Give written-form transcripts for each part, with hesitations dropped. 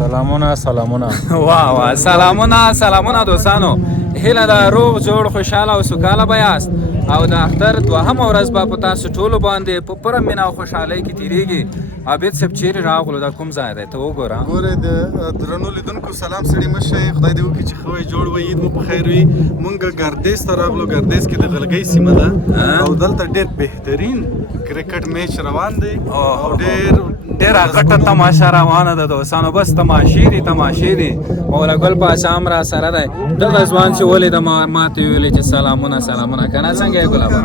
سلامونه سلامونه. واه سلامونه دوستانو. هیله ده روغ جوړ خوشحاله او سوکاله به یاست او د اختر دوهمه ورځ به په تاسو ټولو باندې په پوره مینه او خوشحالۍ کې تېرېږي. عابد صاحب چیرې راغلو؟ دا کوم ځای دی؟ ته وګوره. ګورې د درنو لیدونکو سلام ستړي مه شئ. خدای دې وکړي چې ښه وي جوړ وي، عید مو په خیر وي. مونږ ګردیز ته راغلو. ګردیز کې د غلګۍ سیمه ده او دلته ډېر بهترین کرکټ میچ روان دی او ډېره غټه تماشه روانه ده دوستانو. بس تماشې دي. مولا ګل پاچا هم را سره دی. دغه ځوان چې ولې د ماته ویلې چې سلامونه که نه څنګه یې ګلابه؟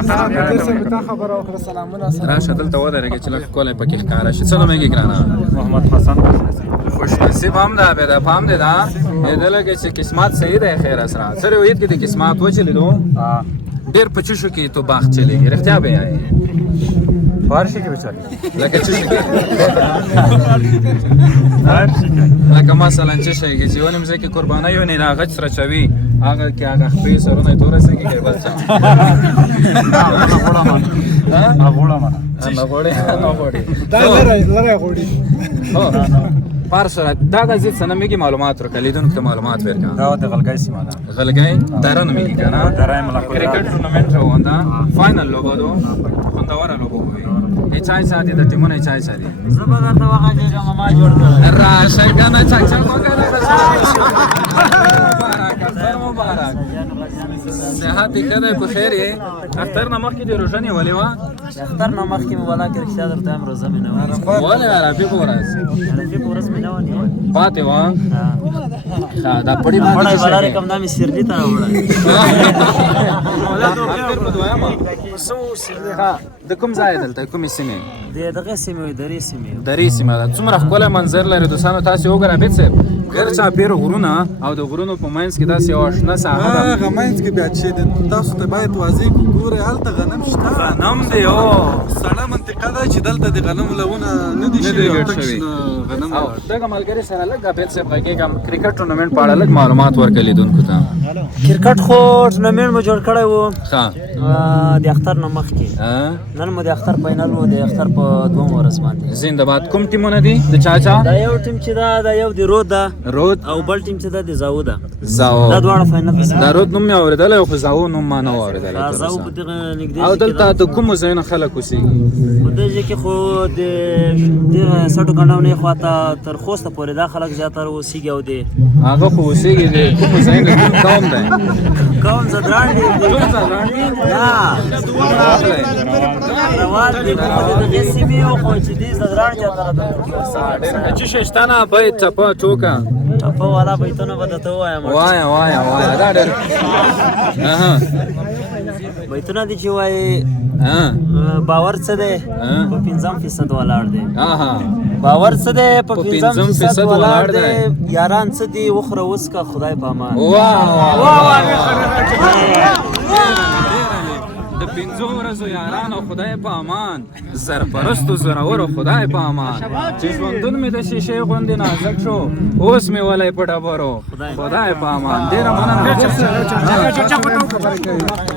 راشه دلته ودرېږه چې لږ ښکلی پکې ښکاره شي. څه نومېږي ګرانه؟ محمد حسن. خوشنصیب هم ده بې د پام دی دا دلکه چې قسمت صحیح دی خیر سره. سره عید کې د قسمت وچلیدو ډېر په چشو کې تو باغ چلېږي. رښتیا به یې فارشي کې بچاري لکه چشو کې لکه مثلا چشو کې چې ونیم ځای کې قربانۍ ونې نه غچ سره چوي هغه کې هغه خپې سرونه یې تورسېږي که بس څه پارسره دا د ضد څه نومېږي؟ معلومات ورکړه لیدونکو ته معلومات ورکړه. دا د غلګۍ سیمه ده. غلګۍ دره نومېږي که نه؟ کرکټ ټورنمنټ روان ده. فاینل لوبه ده. خوندوره لوبه به وي. ای چای ساتي د ټیمونه یې چای ساتي. زه به درته وغږېږم ما جوړ کړم. راشه که نه چکچک وکړه. مبارک. صحت دې ښه دی؟ په خیر یې؟ اختر نه مخکې دې روژه نیولې وه؟ د اختر نه مخکې مې ولاکې رښتیا درته وایم روژه مې نه وه. ولې عرفې په ورځ؟ عرفې په ورځ مې نه وه نیولې. پاتې وه؟ دا پړي مړی به لارې کم دا مې سیرلي ته راوړی. اختر په دویمه د کوم ځای دلته کومې سیمې؟ د دغې سیمې وې درې سیمې. درې سیمه ده. څومره ښکلی منظر لري دوستانو. تاسې وګوره عابد صاحب ګر چاپېره غرونه او د غرونو په منځ کې داسې یوه شنه ساحه ده. هغه منځ کې بیا چې تاسو ته باید واضح کړو. ګورئ هلته غنم شته. غنم دی سړه منطقه ده چې دلته د غنمو لونه نه دي شوي او تک شنه غنم. او دغه ملګري سره لږ عابد صاحب غږېږم کرکټ ټورنمنټ په اړه لږ معلومات ورکړه لیدونکو ته. کرکټ خو ټورنمنټ مو جوړ کړی و ښه د اختر نه مخکې. نن مو د اختر فاینل و د اختر په دوم ورځ باندې. زنده‌باد. کوم ټیمونه دي د چا؟ دا یو ټیم چې دا یو د رود ده او بل ټیم چې دا د زاو ده. دا دواړه فاینل کې دا رود نوم مې اورېدلی خو زاو نوم ما نه و اورېدلی. زاو په دغه نږدې او دلته د کومو ځایونو خلک اوسېږي؟ په دې ځای کې خو د سټو کنډاونې خواته تر خوسته پورې دا خلک زیاتره اوسېږي او د هغه خو اوسېږي د کومو ځایونو کوم قوم دی؟ قوم زدران دي. نه روان دي د دغې سیمې او خو چې دي زدران زیاتره دلته کې اوسېږي. چې شته نه بیت ټپه ټوکه ټپه والا بیتونه به درته ووایم. وایه دا ډېر بیتونه دي چې وایي باور څه دی په 5% ولاړ دی. باور څه دی په 5% ولاړ دی. یاران څه دي وخوره وڅکه خدای په امان. د 5 ورځو یارانو خدای په امان. زرپرستو زورورو خدای په امان. چې ژوندون مې د شیشې غوندې نازک شو اوس مې ولی په ډبرو خدای په امان. ډېره مننه.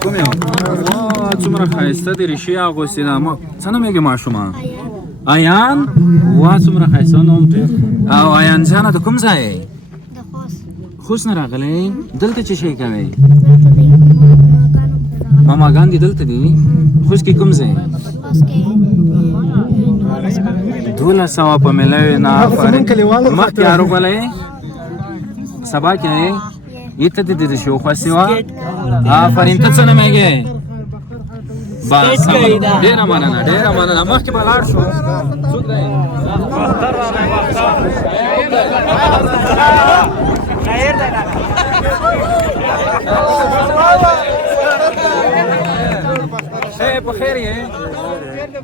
کوم یو؟ څومره ښایسته دي ریشې اغوستې ده. څه نومېږي ماشومه؟ ایان. وا څومره ښایسته نوم. او ایان جانه د کوم ځای یې؟ خوست نه راغلی؟ دلته څه شی کوئ؟ ماماګان دي دلته دي؟ خوست کې کوم ځای؟ 1200 په میلاوي نه مخکې اروغلی سبا کې ایته دې د شو خواسي وا آفرین. ته څه نومېږي؟ بس ډېره مننه مخکې به لاړ شو. څوک دی؟ باختر راغی. خیر دی په خیر یې؟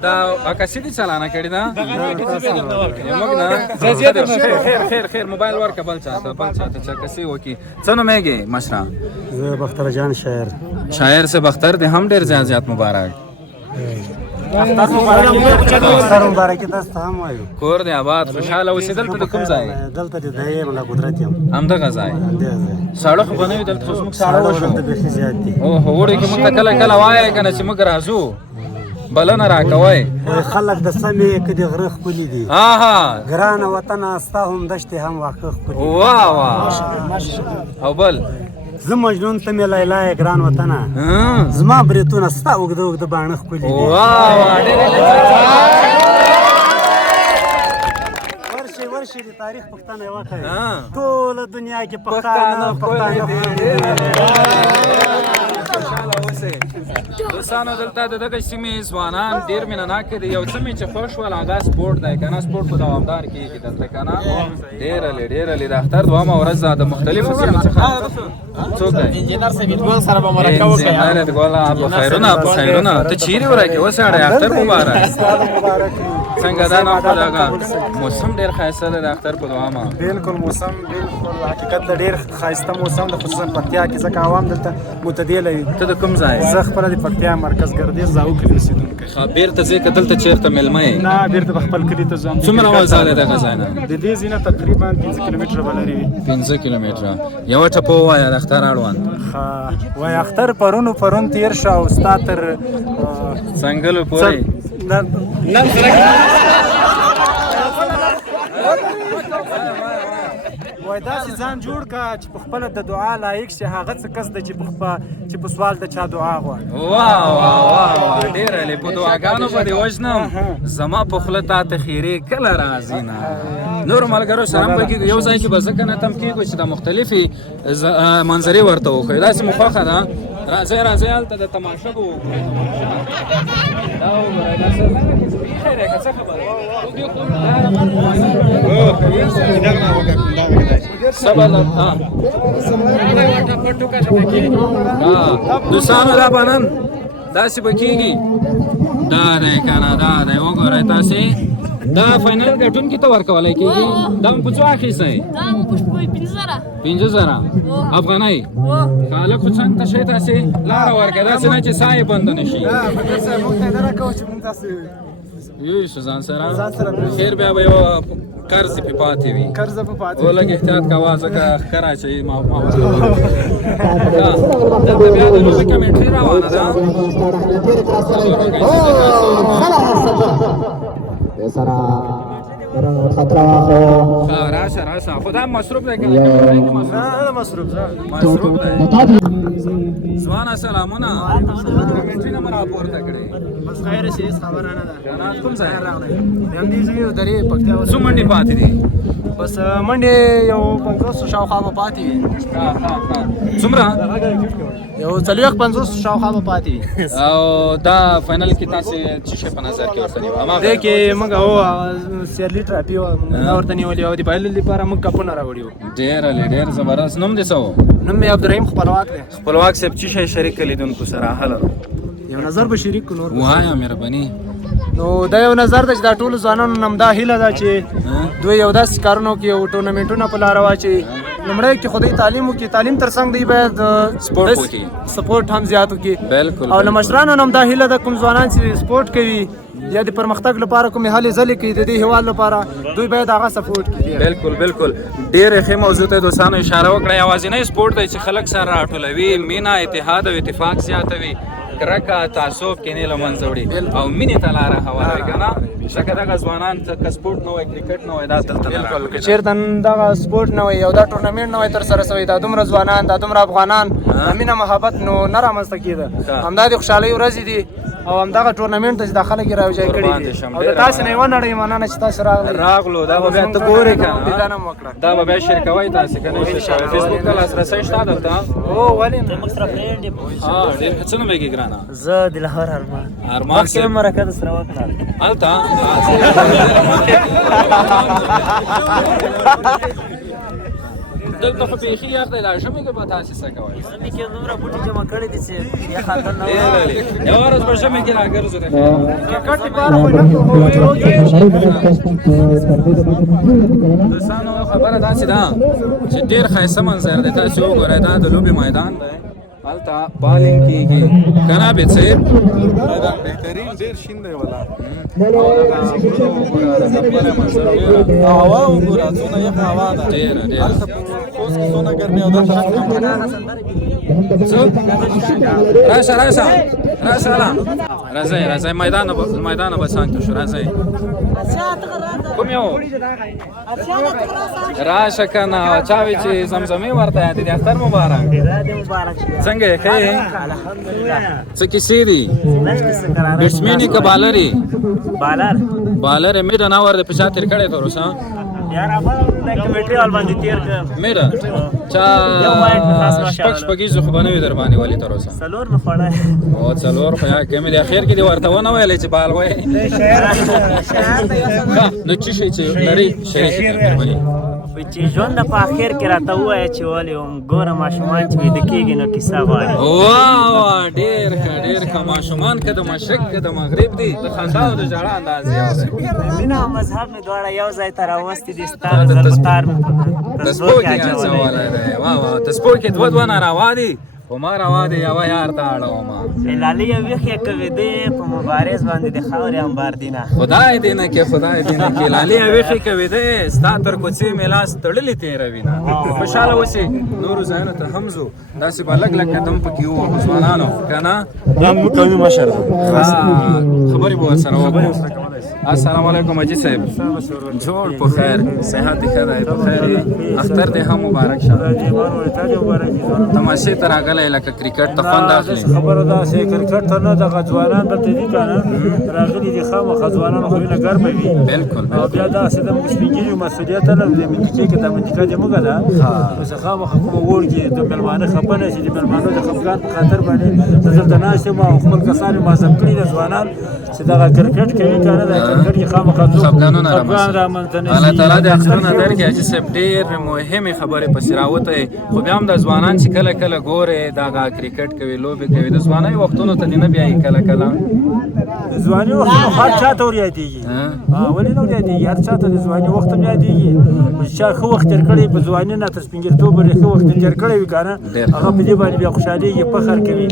دا عکاسي دي چالانه کړې ده موږ نه خیر موبایل ورکړه بل چاته چې عکاسي وکړي. څه نومېږي مشره؟ زه بختر جان شاعر سے بختر دې هم ډېر زیات مبارک. اختر مبارک تاسو ته هم وایو. کور دې آباد خوشحاله اوسې. دلته د کوم ځای؟ دلته د ملا قدرت یم. همدغه ځای ساړه خو به نه وي دلته خو زموږ ساړه وشو. دلته بیخي زیات دي. اوهو وړي کې موږ ته کله وایه که نه چې موږ راځو بلنه راکوئ خلک د سمې کدي غره ښکلي دي آها ګرانه وطنه ستا هم دشتې هم واقع ښکلي واه واه او بل زه مجنون ته مې لیلا یې ګران وطنه زما بریتونه ستا اوږده اوږده باڼه ښکلي دي واه واه ډېر ورشي د تاریخ پوښتنه یې وکړئ ټوله دنیا کې پښتانه خوشحاله اوسئ دوستانو دلته د دغه سیمې ځوانان ډېر مینه ناک دي یو څه مې چې خوښ شول هغه سپورټ دی که نه سپورټ خو دوامدار کېږي دلته که نه ډېره د اختر دوهمه ورځ ده د مختلفو سیمو څخه څوک دی انجینر سمیدګل سره به مرکه وکړو انجینر ګوله په خیرونه ته چیرې ورکې وساړې اختر مبارک څنګه دا نه خو دغه موسم ډېر ښایسته دی د اختر په دوامه بالکل موسم بالکل حقیقت د ډېر ښایسته موسم د خصوصا پکتیا کې ځکه عوام دلته معتدله وي ته د کوم ځای زه خپله د پکتیا مرکز ګردیز زاو کلي اوسېدونکی بیرته ځې که دلته چېرته مېلمه یې نه بیرته به خپل کلي ته ځم څومره وضع دی دغه ځای نه د دې ځای نه تقریبا 5 کیلومتره به لرې وي 5 کیلومتره یوه ټپه ووایه د اختر اړوند وای اختر پرون تیر شه او ستا تر څنګلو پورې نن سره وای داسې ځان جوړ کا چې په خپله د دعا لایق شي هغه څه کس دی چې په سوال د چا دعا غواړي واه واه واه ډېره لې په دعاګانو به دې وژنم زما په خوله تا ته خیرې کله راځي نه نورو ملګرو سره هم پکې یو ځای کې به ځکه نه تم کېږو چې د مختلفې منظرې ورته وښیو داسې مو خوښه ده راځئ هلته د تماشه به وکړو دا وګورئ دا څه بیخي دی که څه خبره صبر دوستانو دا به نن داسې به کېږي دا دی که نه دا دی وګورئ تاسې دا فاینل ګټونکي ته ورکولی کېږي دا هم په څو اخیستی 5,000 افغانۍ خالق خو څنګ ته شی تاسې لاره ورکړه داسې نه چې ساه یې بنده نه شي یوسو ځان سره خیر بیا به یوه قرض پې پاتې وي او لږ احتیاط کوه ځکه ښکر اچوي ما دلته بیا د لوبې کمنټري روانه ده راشه خو دا مصروف دی که مصروف دی ځوانه سلامونه کمنټري نه مو راپورته کړې بس خیر شي هېڅ خبره نه ده کوم ځای راغلی همدې ځای درې پکتیا څو منډې پاتې دي بس منډې یو 50 شاوخوا به پاتې وي څومره یو 50 شاوخوا به پاتې وي او دا فاینل کې تاسې څه شی په نظر کې ورته نیوه دې کې موږ سیرلي ټراپي ورته نیولې او د بایلل لپاره موږ کپونه راوړي وو ډېر زبردست نوم دې څه و نوم مې عبدالرحیم خپلواک دی خپلواک صاحب څه شی شریک لیدونکو سره هله یو نظر به شریک کړو نور وایه مهرباني نو دا یو نظر ده چې دا ټولو ځوانانو نه همدا هیله ده چې دوی یو داسې کارونو کې یو ټورنمنټونه په لاره واچوي لومړی کې خو دوی تعلیم وکړي تعلیم تر څنګ دوی باید سپورټ هم زیات وکړي او له مشرانو نه همدا هیله ده کوم ځوانان چې سپورټ کوي یا د پرمختګ لپاره کومې هلې ځلې کوي د دې هېواد لپاره دوی باید هغه سپورټ کړي بالکل ډېرې ښې موضوع ته دوستانو اشاره وکړه یوازینی سپورټ دی چې خلک سره راټولوي مینه اتحاد او اتفاق زیاتوي کرکه تعصب کینې له منځه وړي او مینې ته لاره هواروي که نه ځکه دغه ځوانان که سپورټ نه وای کرکټ نه وای دا دلته نه راغلي که چېرته دغه سپورټ نه وای یو دا ټورنمنټ نه وای ترسره شوی دا دومره ځوانان دا دومره افغانان مینه محبت نو نه رامنځته کېده همدا د خوشحالۍ ورځې دي او همدغه ټورنمنټ ته چې دا خلک یې راوځای کړي دي او د تاسې نه یې ونړئ مننه چې تاسې راغلو دا به بیا ته ګورې که دا به بیا شریکوئ تاسې که نه فیسبوک ته لاسرسی شته دلته ولې نه موږ سره فرینډ یم ډېر څه نوم یې ګرانه زه دلهور ارمان مخکې مې مرکه درسره وکړه هلته دلته خو بیخي یخ دی دا ژمي کې به تاسې څه کوئ ژمي کې دومره بوټي جمع کړي دي چې یخ خطر نه یوه ورځ به ژمي کې راګرځو دوستانو خبره داسې ده چې ډېر ښایسته منظر دی تاسې وګورئ دا د لوبې میدان دی هلته بالینګ کېږي که نه عابد صاحب بهترین ډېر شین دی ولا هوا وګوره څونه یخ هوا ده ډېره هلته په خوست کې څونه ګرمي او دلته راشه راځئ میدان به څنګ شو راځئ کوم یو راشه کنه چا وی چې زمزمې ورته یادې د اختر مبارک څنګه یې ښه یې څه کیسې دي بیټسمین که بالري بالر یې میډه نه ور د پچا تیر کړی تر اوسه یار افغان کمیټي وال باندې تیر کړ میډه چا شپږیزو خو به نه وي در باندې ولې تر اوسه څلور نه خوړی او څلور خو یا کمې دي اخر کې دې ورته ونه ویلی چې بال وایي نو څه شی چې لري شریک مهرباني چې ژوند په اخر کې راته ووایه چې ولې ګوره ماشومان چې ویده کېږي نو کیسه غواړي واه ډېر ښه ماشومان که د مشرق که د مغرب دي د خندا او د ژړا انداز یو دی مینه او مذهب مې دواړه یو ځای ته راوستي دي ستا د زلفقار مې په تسبو کې اچولی دی واه تسبو کې دوه ناروا دي خو ما روا دی یوه یار ته اړومه لالي یو ویښې که ویده په مبارز باندې د خاورې انبار دینه خدای دې نه کې لالي یو ویښې که ویده ستا تر کوڅې مې لاس تړلې تېروینه خوشحاله اوسې نورو ځایونو ته هم ځو داسې به لږ قدم پکې ووهو ځوانانو که نه خبرې به ورسره وکړو السلام علیکم حاجي صاحب جوړ په خیر صحت ښه دی په خیر اختر دې هم مبارک شه تماشې ته راغلی لکه کرکټ ته خوند اخلي خبره ده چې کرکټ ته نه دغه ځوانان دلته دي که نه راغلي دي خامخا ځوانان خو وینه ګرمه وي بلکل او بیا داسې د موږ سپین ږیرو مسؤلیت نه لرو د منطقې کې دا منطقه دې موږ ده اوس خامخا کومه اور کې د مېلمانه خفه نه شي د مېلمانو د خفګان په خاطر باندې زه دلته ناست یم او خپل کسان یې معذب کړي د ځوانان چې دغه کرکټ کوي که نه د کرکټ کې خامخا خفګانونه رامنځته الله تعالی دې اخترونه درکړي حاجي صاحب ډېر مهمې خبرې پسې راوتی خو بیا هم د ځوانان چې کله ګورې دغه کرکټ کوي لوبې کوي د ځوانۍ وختونو ته دې نه بیایي کله د ځواني وختونه هر چا ته ور یادېږي ولې نه ور یادېږي هر چا ته د ځواني وخت هم یادېږي چا ښه وخت تېر کړی په ځواني نه تر سپین ږیرتوب پورې ښه وخت تېر کړی وي که نه هغه په دې باندې بیا خوشحالېږي فخر کوي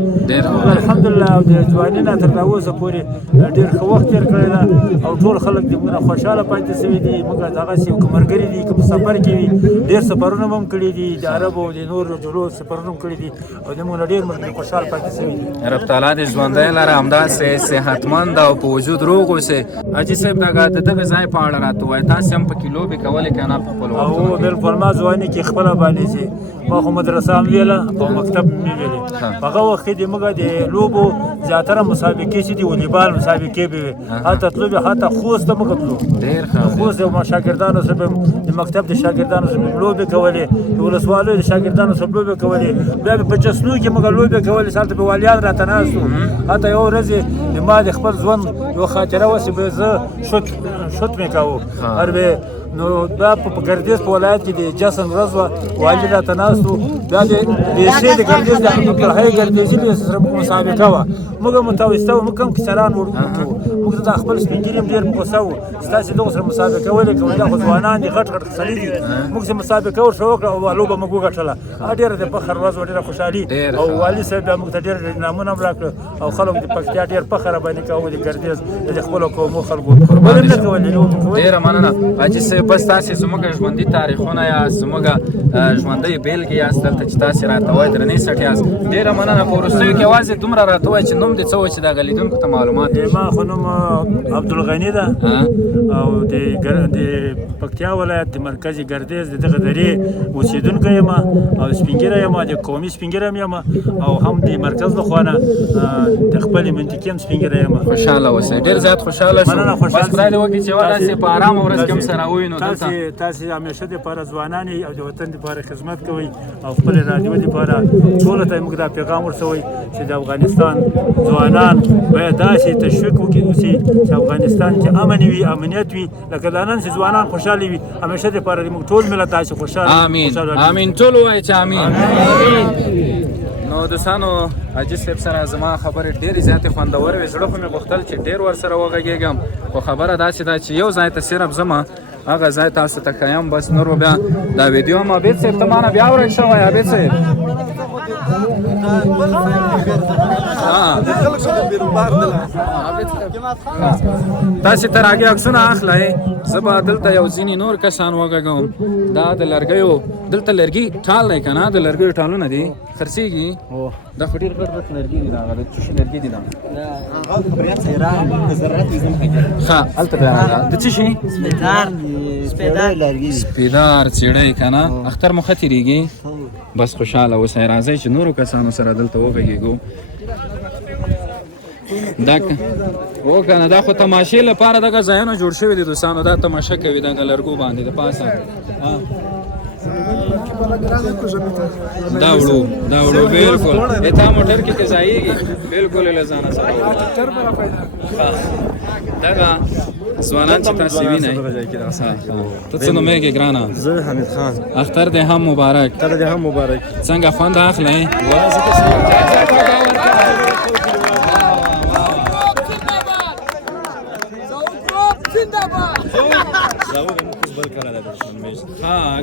الحمدلله د ځواني نه تر اوسه پورې ډېر ښه وخت تېر کړی ده او ټول خلک دې موږ خوشحاله پاتې سوي دي موږ دغسې که ملګري دي که په سفر کې وي ډېر سفرونه هم کړي دي د عربو د نورو جوړو سفرونه هم کړي دي او د موږ نه ډېر ملګري خوشحاله پاتې سوي دي رب تعالی دې ژوندی لره همداسې صحتمند او په وجود روغ اوسې حاجي صاحب د دغه ځای په اړه راته ووایه تاسې هم پکې لوبې کولې که نه په خپل او بلکل ما ځواني کې خپله باندې چې ما خو مدرسه هم ویله او مکتب مې ویلې په هغه وخت کې د موږ د لوبو زیاتره مسابقې چې دي والیبال مسابقې به وي هلته تلو بیا هلته خوست ته موږ تلو خوست د شاګردانو سره به د مکتب د شاګردانو سره به لوبې کولې د ولسوالیو د شاګردانو سره لوبې کولې بیا به په چسنو کې موږ لوبې کولې هلته به والیان راته ناست وو هلته یوه ورځ ما د خپل ژوند یوه خاطره وه چې به زه شوت مې کاوه هر به نو دا په ګردیز په ولایت کې د جشن ورځ وه والي راته ناست وو بیا د ریسې د ګردیز د عبدالحی ګردیزي سره مسابقه وه موږ هم متوسته وو موږ هم کسران وو موږ ته خپل سپین ږیري هم ډېر په غوسه وو چې تاسې دغو سره مسابقه ولې کوئ دا خو ځوانان دي غټ سړي دي موږ چې مسابقه ورسره وکړه او لوبه موږ وګټله ډېره د فخر ورځ وه ډېره خوشحالي او والي صاحب بیا موږ ته ډېر انعامونه هم راکړه او خلکو د پکتیا ډېر فخر باندې کاوه د ګردیز د خپلو قومو خلکو ولې نه کولې لوبې کولې ډېره مننه حاجي صاحب بس تاسې زموږ ژوندي تاریخونه یاست زموږ ژوندۍ بېلګې یاست دلته چې تاسې راته وایي درنې سټ یاست ډېره مننه په وروستیو کې یوازې دومره راته وایي چې نوم دې څه و چې دغه لیدونکو ته معلومات ما خو نوم عبدالغني ده او د پکتیا ولایت د مرکزي ګردیز د دغه درې اوسېدونکی یم او سپین ږیری یم د قومي سپین ږیری هم یم او هم د مرکز له خوا نه د خپلې منطقې هم سپین ږیری یم خوشحاله اوسئ ډېر زیات خوشحاله شو بس خدای دې وکړي چې یوه داسې په ارامه ورځ کې هم سره ووینو تاسې همیشه دپاره ځوانان او د وطن دپاره خدمت کوئ او خپلې راډیو دپاره ټولو ته موږ دا پیغام ورسوئ چې د افغانستان ځوانان باید داسې تشویق وکړي اوسي چې افغانستان کې امن وي امنیت وي لکه دا نن چې ځوانان خوشحاله وي همیشه دپاره د موږ ټول ملت داسې خوشحاله امین ټول ووایئ چې امین نو دوستانو حاجي صاحب سره زما خبرې ډېرې زیاتې خوندورې وې زړه خو مې غوښتل چې ډېر ورسره وغږېږم خو خبره داسې ده چې یو ځای ته صرف ځمه هغه ځای تاسو ته ښیم بس نور بیا دا ویډیو هم عابد صاحب ته مانه بیا ورک شوی عابد صاحب تاسې تر هغې عکسونه اخلئ زه به دلته یو ځینې نور کسان وغږوم دا د لرګیو دلته لرګي ټال دی که نه د لرګیو ټالونه دي خرڅېږي دا خو ډېر غټ غټ لرګي دي دغه د څه شي لرګي دي دا ښه هلته بیا راځه د څه شي سپېدار څېړی که نه اختر مو ښه تېرېږي بس خوشحاله اوسئ راځئ چې نورو کسانو سره دلته وغږېږو دا او کنه دا خو تماشې لپاره دغه ځایونه جوړ شوي دي دوستانو دا تماشه کوي دغه لرګو باندې د پاسه دا وړو بالکل اته موټر کې ځایږي بالکل له ځانه سره دغه ځوانان چې تاسو وینئ ته څه نوم یې ګرانه زه حمید خان اختر دې هم مبارک څنګه خوند اخلئ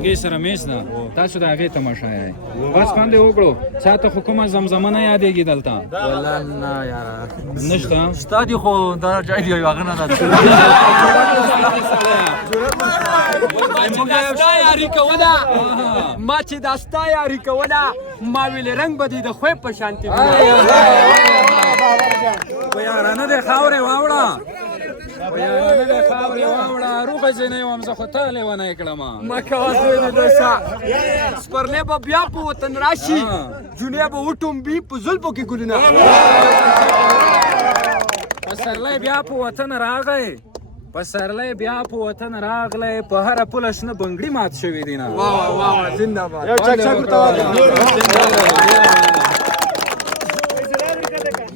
هغې سره میز ده تاسو د هغې تماشا یئ بس خوند یې وکړو چاته خو کومه زمزمه نه یادېږي دلته نشته شته دي خو دا ځای دی هغه نه ده ما چې دا ستا یاري کوله ما ویلې رنګ به دې د خوی په شانتې په یارانه دې خاورې واوړه روغه ځینې وم زه خو تا لیونی کړمه ما کوه زوی د دوسه سپرلی به بیا په وطن راشي جونې به وټومبي په زلفو کې ګلونه پسرلی بیا په وطن راغی په هره پوله شنه بنګړي مات شوي دي نه زنده‌باد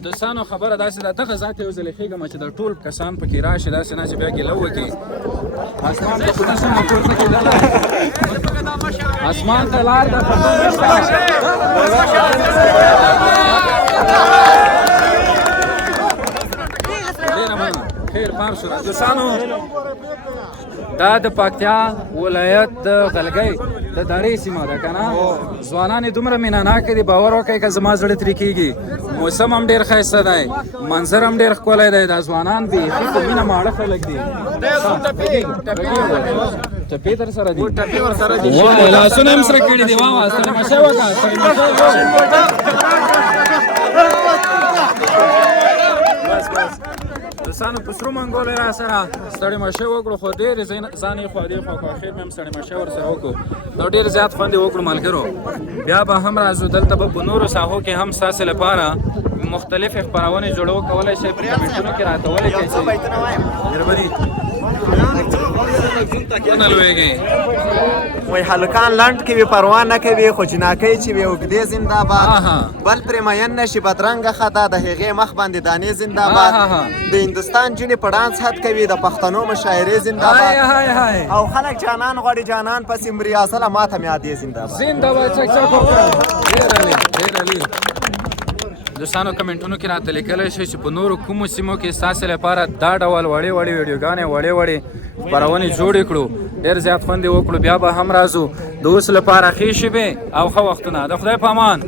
دوستانو خبره داسې ده دغه ذات یو ځلې ښېږم چې د ټول کسان پکې راشي داسې نه چې بیا ګیله وکړي اسمان ته خو نه شم پورته کېدلی اسمان ته لار ده ډېره مننه خیر پام شو دوستانو دا د پکتیا ولایت د غلګۍ د دارې سیمه ده که نه ځوانان یې دومره مینهناکه دي باور وکړئ که زما زړه ترې کېږي موسم هم ډېر ښایسته دی منظر هم ډېر ښکلی دی دا ځوانان بیخي په مینه ماړه خلک دي ټپې در سره دي لاسونه هم سره کړي دي واه سره مشه وکړه دوستانو په سرو منګول را سره ستړې مشه وکړو خو ډېرې ځان یې خوا دې خوا کړو اخر مې هم ستړې مشه ورسره وکړو نو ډېر زیات خوند یې وکړو ملګرو بیا به هم راځو دلته به په نورو ساحو کې هم ستاسې لپاره مختلفې خپرونې جوړو کولی شئ په کمنټونو کې راته ولیکئ چې مهرباني ونه لویږئ وای هلکان لنډ کوي پروا نه کوي خو جناکۍ چې وي اوږدې زنده‌باد بل پرې مین نشي بدرنګه خطا د هغې مخ باندې دانې زنده‌باد د هندوستان جونې په ډانس حد کوي د پښتنو مشاعرې زنده‌باد او خلک جانان غواړي جانان پسې مري اصله ماته مې عادي زنده‌باد چک چک وکړه ډېر علي دوستانو کمنټونو کې راته لیکلی شئ چې په نورو کومو سیمو کې ستاسې لپاره دا ډول وړې ویډیوګانې وړې خپرونې جوړې کړو ډېر زیات خوند یې وکړو بیا به هم راځو د اوس لپاره ښې شېبې او ښه وختونه د خدای په امان